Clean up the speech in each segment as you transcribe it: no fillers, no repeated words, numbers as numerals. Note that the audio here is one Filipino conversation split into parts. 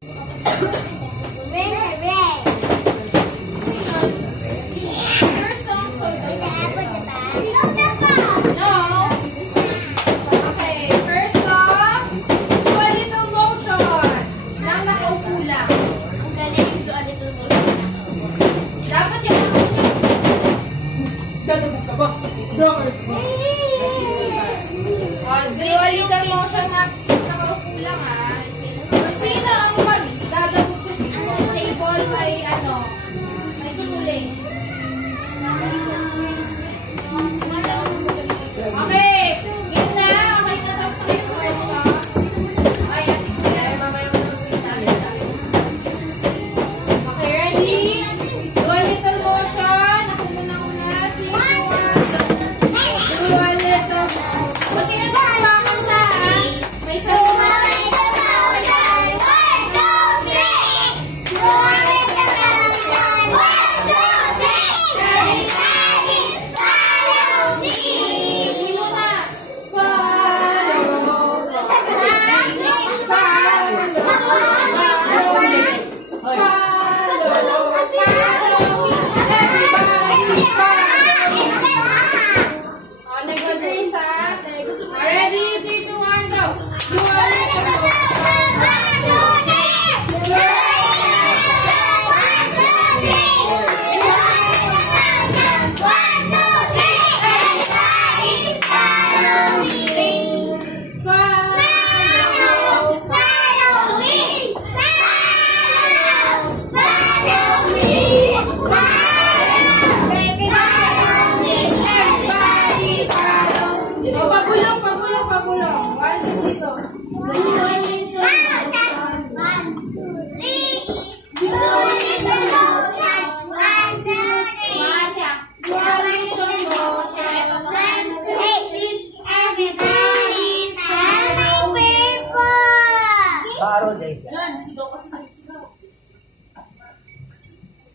Dual motion na nakaupo lang ha. Kung sino ang magdadabog sa table may tutuling. Okay, game na. Okay na tapos na yung score ko. Ay, ating okay, ready? Dual little motion. Ako muna. Dual little. Kasi ito may sabi na.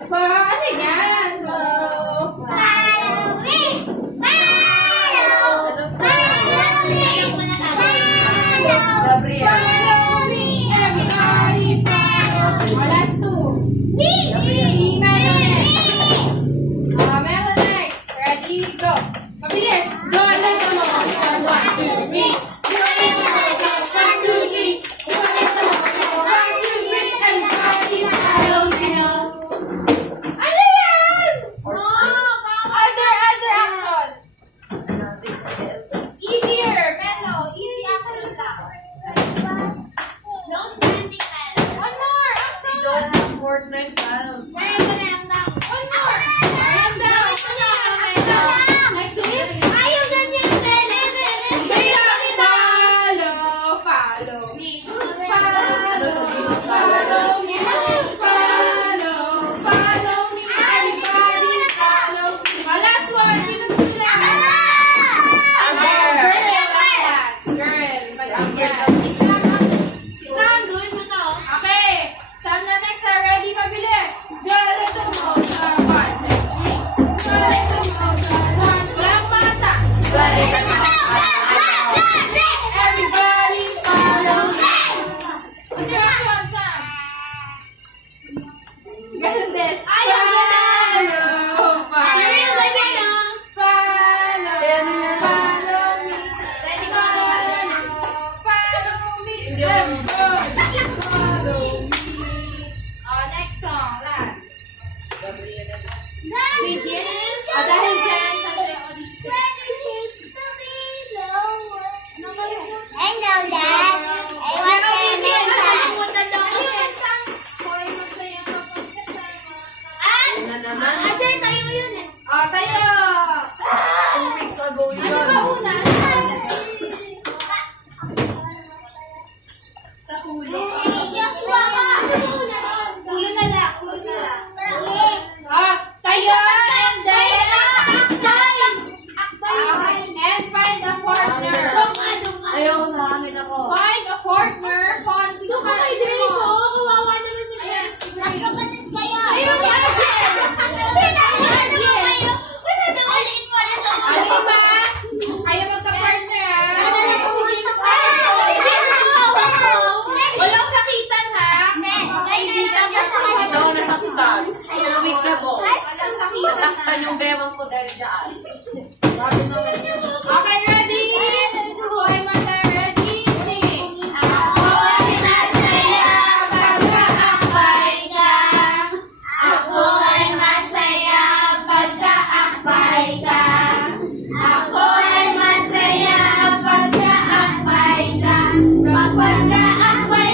Ano yan? Last two. Meron next. Ready? Go. Mabilis. Go. Let's go. 1, 2, 3. Fortnite battle. One more. Like this. Ayaw ganyan. Follow me. Everybody follow me. Last one. Sino gusto nila? Girl. Si Sam, gawin mo to. Okay. Sam na next. Ready? Mabilis. Go. masaktan yung bewang ko dahil dyan. Sabi naman yun. Okay, ready? Ako ay masaya. Ready? Sing. Ako ay masaya pagka-akbay ka. Ako ay masaya pagka-akbay ka. Ako ay masaya pagka-akbay ka. Pagka-akbay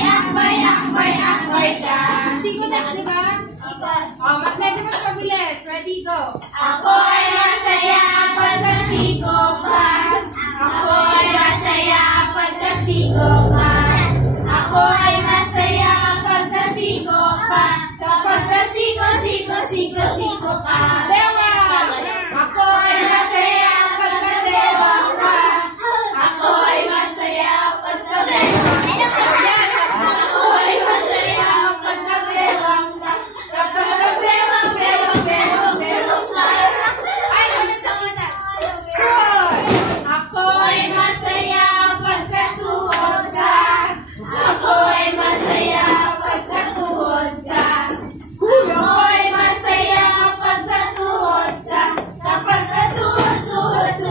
ka. Sigo next, di ba? Medyo mas mabilis. Ready, go. Ako ay masaya pagkasigo ka. Ako ay masaya pagkasigo ka. Ako ay masaya pagkasigo ka. Kapag kasigo ka. Dewa! Ako ay masaya pagkadewa ka. Ako ay masaya pagkadewa ka. Ako ay masaya pagkadewa ka. Kapag bewang ka. Ay, ulit sa kita. Good! Ako ay masaya pagkatuhod ka. Ako ay masaya pagkatuhod ka. Ako ay masaya pagkatuhod ka. Kapag katuhod ka.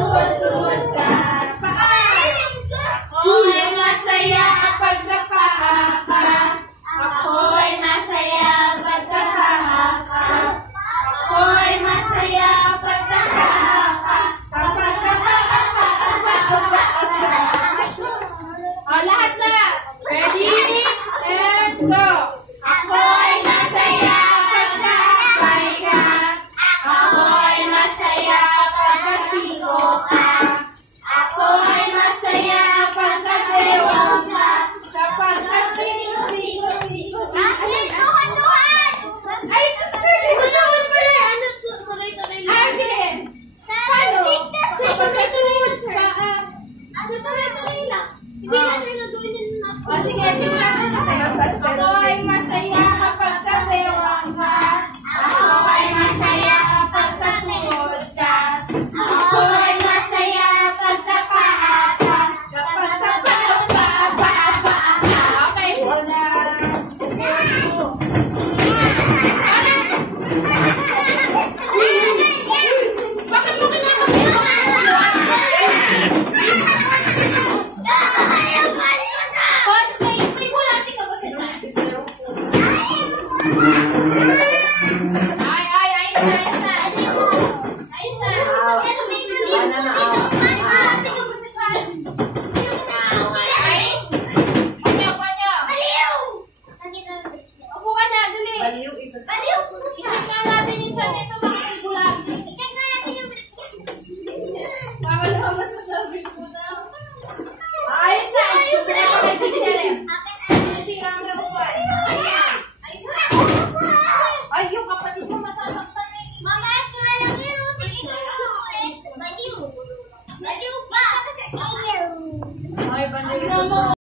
Ako ay masaya pagkapaa ka. Ako ay masaya pagkapaa ka. Ako ay masaya pagkapaa ka. Kapag lahat na! Ready? And go! Ako ay masaya pagka-akbay ka. Ako ay masaya pagkasigo ka. Ako ay masaya pagka-bewang ka. Kapag kasigo. Ay, sige! Ah, sige! Paano? Kapag katuhod ka. O sige, simulan sa tayo. Ako ay masaya kapag kabewang ka. Ako ay masaya kapag kasuhod ka. Ako ay masaya pagkapaa ka. Kapag kapaa ka. Okay, wala. Bakit mo kinakabayan? May bulati ka ba sa dyan?